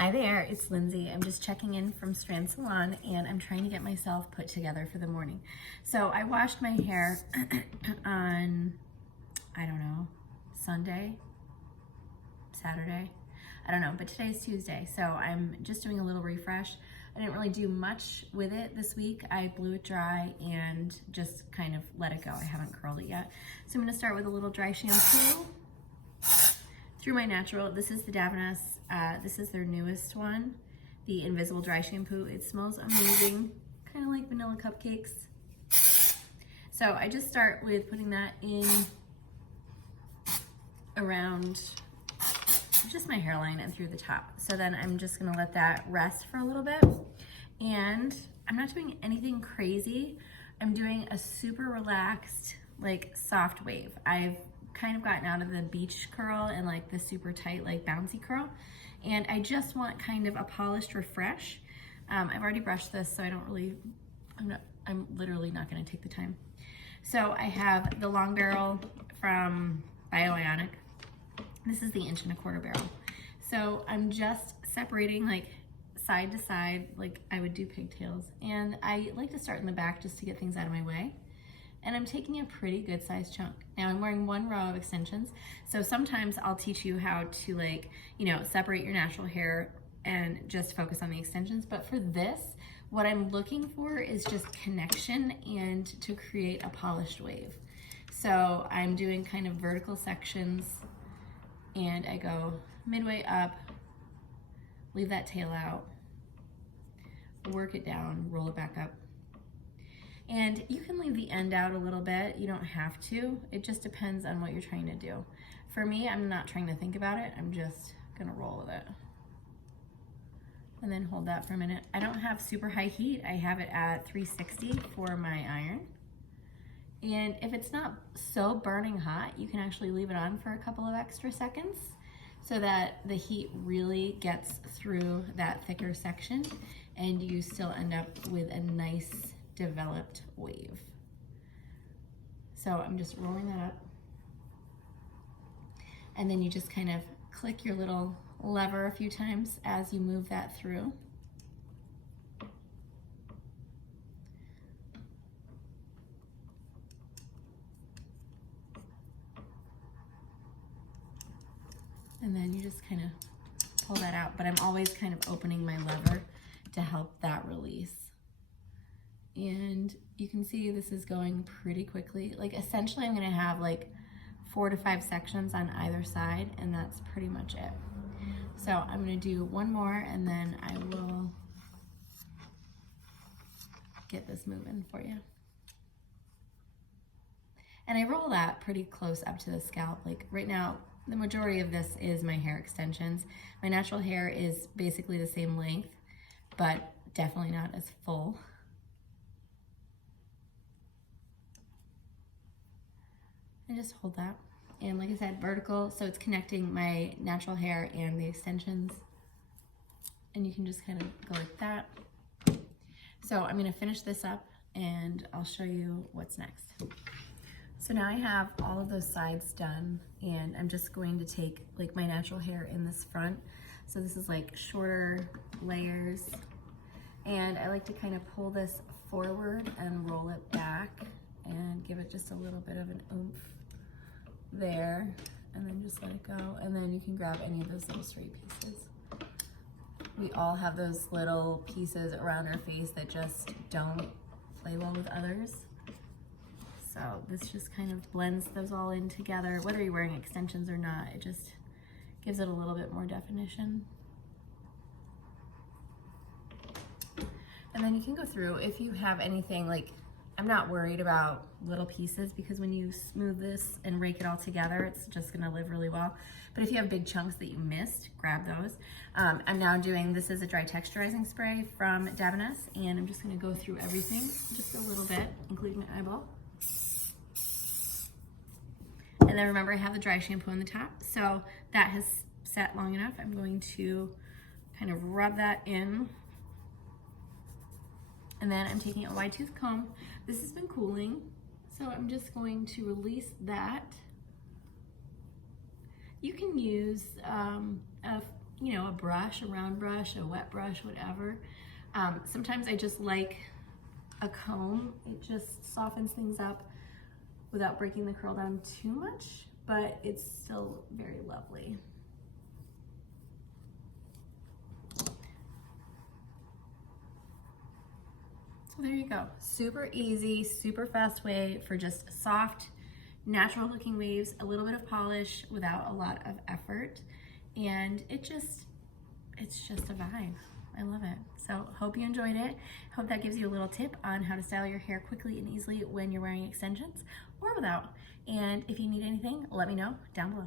Hi there, it's Lindsay. I'm just checking in from Strand Salon and I'm trying to get myself put together for the morning. So I washed my hair on, I don't know, Sunday, Saturday, I don't know, but today's Tuesday. So I'm just doing a little refresh. I didn't really do much with it this week. I blew it dry and just kind of let it go. I haven't curled it yet. So I'm gonna start with a little dry shampoo. Through My Natural, this is the Davines, this is their newest one, the Invisible Dry Shampoo. It smells amazing, kind of like vanilla cupcakes. So I just start with putting that in around just my hairline and through the top. So then I'm just gonna let that rest for a little bit. And I'm not doing anything crazy. I'm doing a super relaxed, like soft wave. I've kind of gotten out of the beach curl and like the super tight, like bouncy curl. And I just want kind of a polished refresh. I've already brushed this, so I don't really, I'm literally not gonna take the time. So I have the long barrel from Ionic. This is the 1.25" barrel. So I'm just separating like side to side, like I would do pigtails. And I like to start in the back just to get things out of my way. And I'm taking a pretty good sized chunk. Now I'm wearing one row of extensions. So sometimes I'll teach you how to like, separate your natural hair and just focus on the extensions. But for this, what I'm looking for is just connection and to create a polished wave. So I'm doing kind of vertical sections and I go midway up, leave that tail out, work it down, roll it back up. And you can leave the end out a little bit. You don't have to. It just depends on what you're trying to do. For me, I'm not trying to think about it. I'm just gonna roll with it. And then hold that for a minute. I don't have super high heat. I have it at 360 for my iron. And if it's not so burning hot, you can actually leave it on for a couple of extra seconds so that the heat really gets through that thicker section and you still end up with a nice developed wave. So I'm just rolling that up. And then you just kind of click your little lever a few times as you move that through. And then you just kind of pull that out, but I'm always kind of opening my lever to help that release. And you can see this is going pretty quickly. Like essentially I'm gonna have like 4 to 5 sections on either side and that's pretty much it. So I'm gonna do one more and then I will get this moving for you. And I roll that pretty close up to the scalp. Like right now, the majority of this is my hair extensions. My natural hair is basically the same length, but definitely not as full. And just hold that. And like I said, vertical, so it's connecting my natural hair and the extensions. And you can just kind of go like that. So I'm gonna finish this up and I'll show you what's next. So now I have all of those sides done and I'm just going to take like my natural hair in this front. So this is like shorter layers. And I like to kind of pull this forward and roll it back and give it just a little bit of an oomph there, and then just let it go. And then you can grab any of those little straight pieces. We all have those little pieces around our face that just don't play well with others. So this just kind of blends those all in together. Whether you're wearing extensions or not, it just gives it a little bit more definition. And then you can go through if you have anything like, I'm not worried about little pieces because when you smooth this and rake it all together, it's just gonna live really well. But if you have big chunks that you missed, grab those. I'm now doing, this is a dry texturizing spray from Davines, and I'm just gonna go through everything just a little bit, including my eyeball. And then remember I have the dry shampoo on the top, so that has set long enough. I'm going to kind of rub that in. And then I'm taking a wide tooth comb. This has been cooling, so I'm just going to release that. You can use a you know, a brush, a round brush, a wet brush, whatever. Sometimes I just like a comb. It just softens things up without breaking the curl down too much, but it's still very lovely. So there you go. Super easy, super fast way for just soft, natural looking waves, a little bit of polish without a lot of effort. And it's just a vibe. I love it. So hope you enjoyed it. Hope that gives you a little tip on how to style your hair quickly and easily when you're wearing extensions or without. And if you need anything, let me know down below.